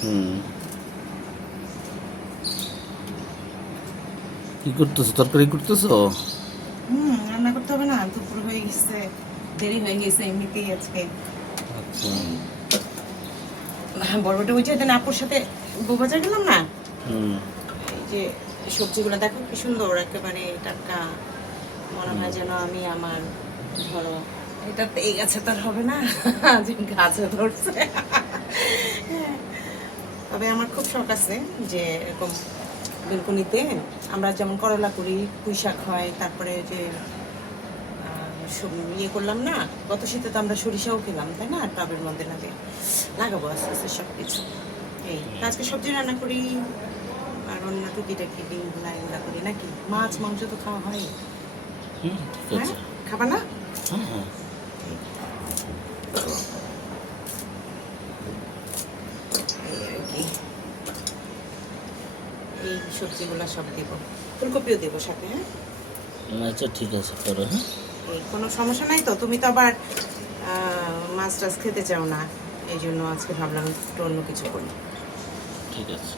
হুম। কি করতেছো, তরকারি করতেছো? রান্না করতে হবে না, দুপুর হয়ে গেছে, দেরি হয়ে গেছে এমনিতেই আজকে। আচ্ছা। বড়বড়টা ওই যে দিন আপুর সাথে বউবাজার গেলাম না, হুম। এই যে সবজিগুলো দেখো কি সুন্দর একেবারে টাটকা, মনে হয় যেন আমি আমার, ধরো এটা তো এই গাছে তো আর হবে না, যে গাছে ধরছে। তবে আমার খুব শখ আছে যে এরকম বেলকনিতে আমরা যেমন করলা করি, পুঁই শাক হয়, তারপরে যে ইয়ে করলাম না, গত শীতে তো আমরা সরিষাও খেলাম তাই না, টবের মধ্যে না দিয়ে লাগাবো আস্তে আস্তে সব কিছু। এই তো আজকে সবজি রান্না করি, আর অন্য টুকিটাকি ডিম ভুনা এগুলা করি নাকি, মাছ মাংস তো খাওয়া হয়। হুম, ঠিক হ্যাঁ, আছে। খাবা না? হ্যাঁ, হ্যাঁ। এই আর কি, এই সবজিগুলো সব দেবো, ফুলকপিও দেবো সাথে। হ্যাঁ, আচ্ছা, ঠিক আছে, করো। হ্যাঁ, এই কোনো সমস্যা নাই তো? তুমি তো আবার মাছ টাছ খেতে চাও না, এই জন্য আজকে ভাবলাম একটু অন্য কিছু করি। ঠিক আছে।